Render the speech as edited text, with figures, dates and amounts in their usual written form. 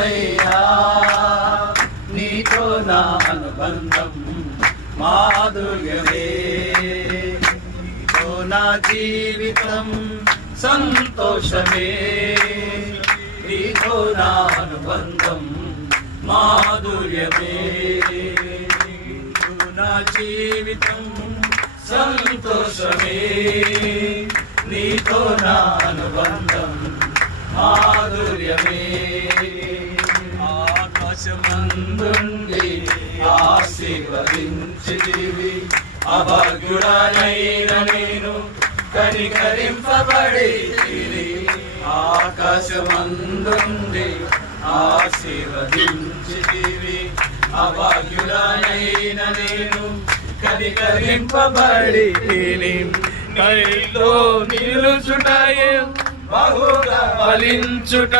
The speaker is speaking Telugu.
యేసయ్యా నీతో నా అనుబంధం మాధుర్యమే, నీతో నా జీవితం సంతోషమే, నీతో నా అనుబంధం మాధుర్యమే, నీతో నా జీవితం సంతోషమే, నీతో నా అనుబంధం మాధుర్యమే. ఆకాశమందుండి ఆశీర్వదించితివి, అభాగ్యుడనైన నేను కనికరింపబడితివి. ఆకాశమందుండి ఆశీర్వదించితివి, అభాగ్యుడనైన నేను కనికరింపబడితిని. కైలో నిలుచుటయే బహుగా ఫలించుట